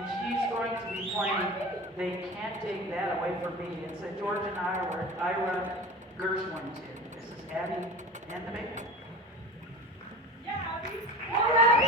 and she's going to be playing They Can't Take That Away From Me. It's a George and Ira Gershwin tune. This is Abby and the Band. Yeah, Abby. All right.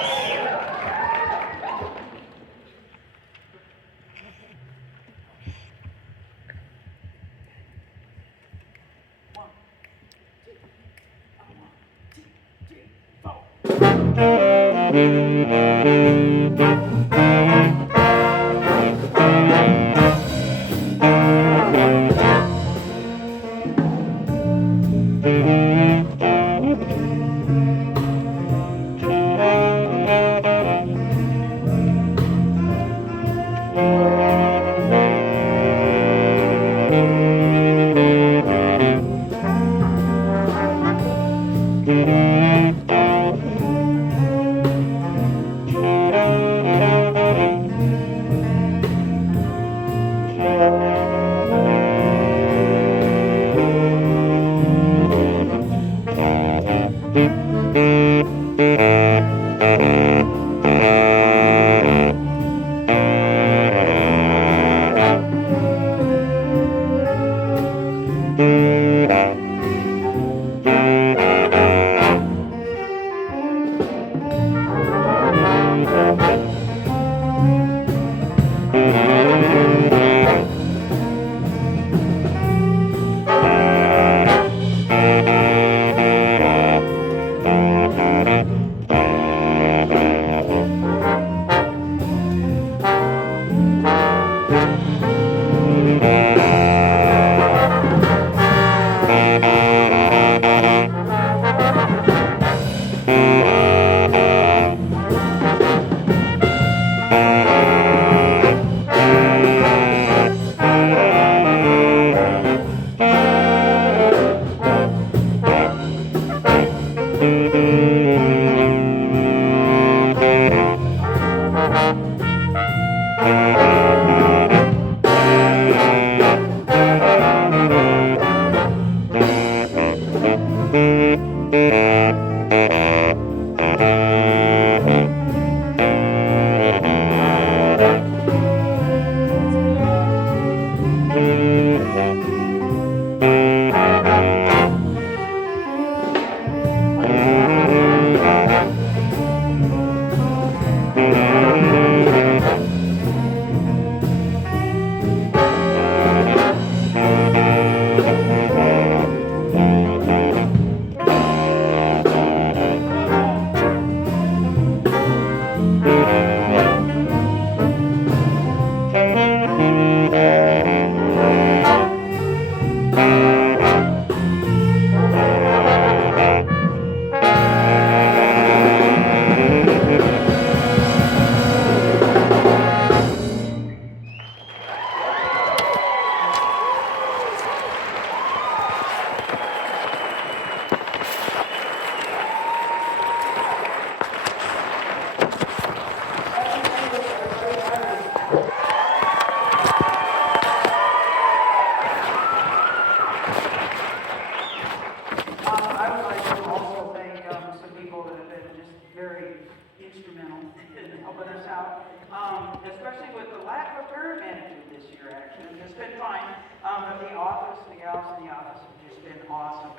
Especially with the lack of a manager this year, actually. It's been fine. But the office, the gals in the office have just been awesome.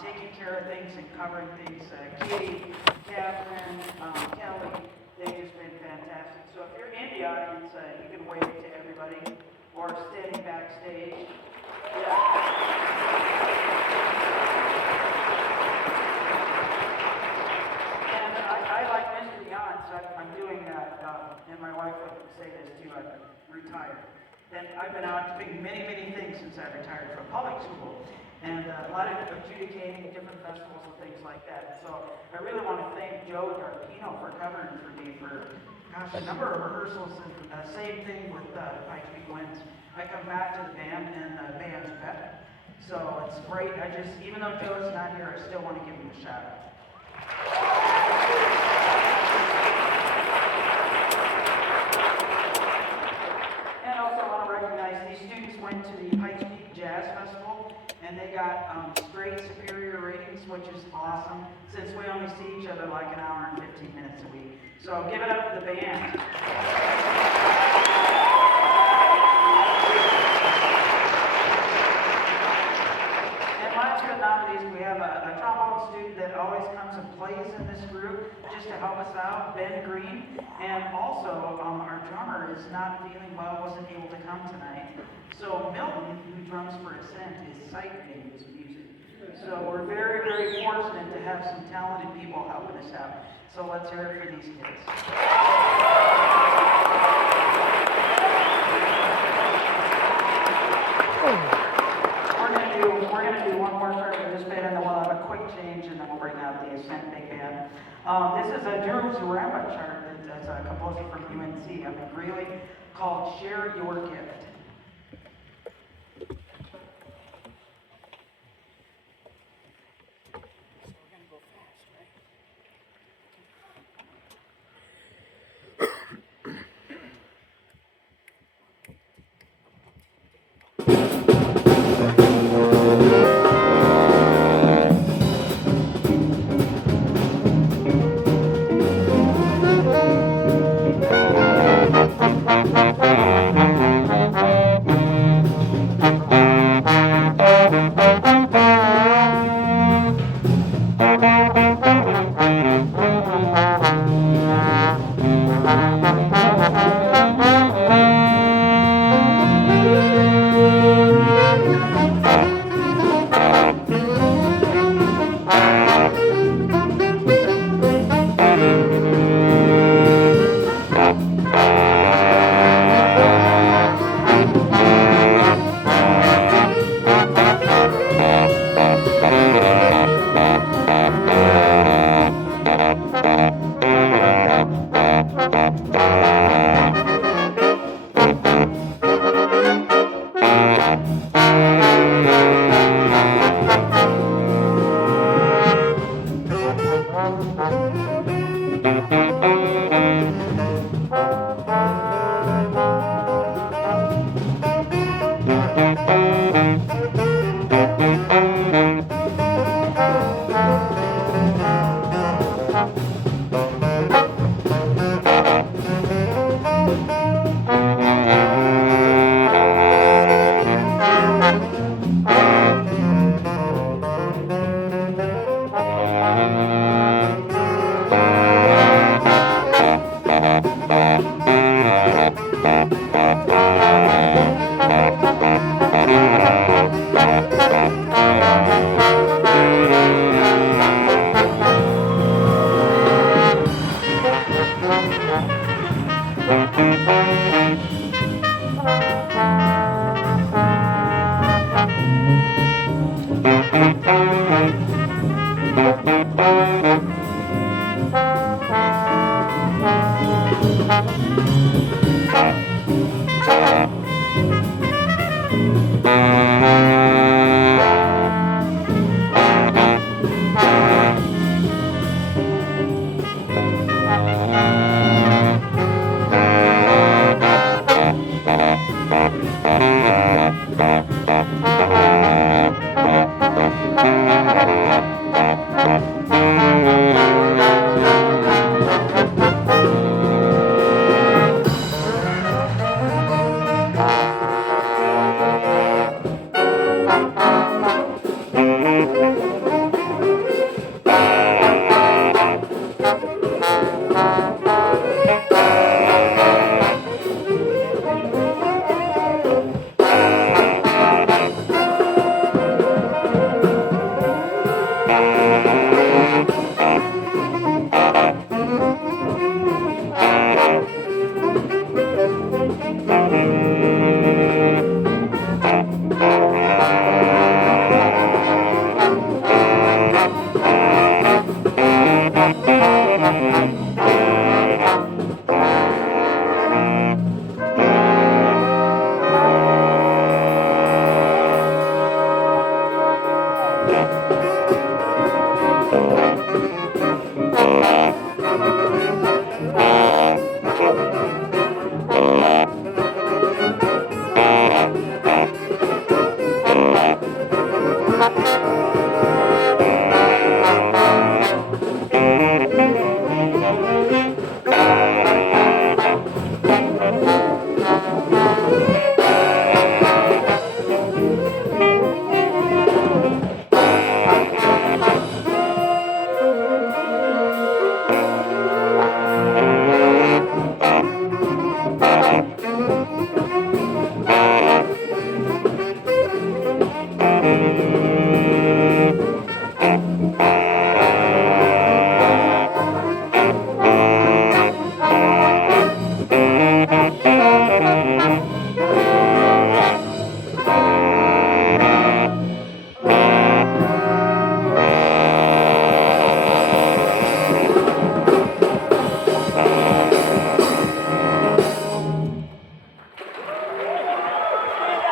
Taking care of things and covering things. Katie, Catherine, Kelly, they've just been fantastic. So if you're in the audience, you can wave to everybody or standing backstage. Yeah. I like Mr. Jan, so I'm doing that, and my wife would say this too, I'm retired. And I've been out doing many, many things since I retired from public school, and a lot of adjudicating different festivals and things like that. So I really want to thank Joe Garpino for covering for me for, gosh, a number of rehearsals, and same thing with Pikes Peak Winds. I come back to the band, and the band's better. So it's great. Even though Joe's not here, I still want to give him a shout out. And also I want to recognize these students went to the Pikes Peak Jazz Festival, and they got straight superior ratings, which is awesome since we only see each other like an hour and 15 minutes a week. So give it up for the band. And last but not least, we have a trombone student that always comes and plays in this group just to help us out, Ben Green. And also, our drummer is not feeling well, wasn't able to come tonight. So Milton, who drums for Ascent, is sight reading his music. So we're very, very fortunate to have some talented people helping us out. So let's hear it for these kids. We're gonna do one more track with this band, and then we'll have a quick change, and then we'll bring out the Ascent big band. This is a Drew Zaremba chart that's a composer from UNC up in Greeley called "Share Your Gift."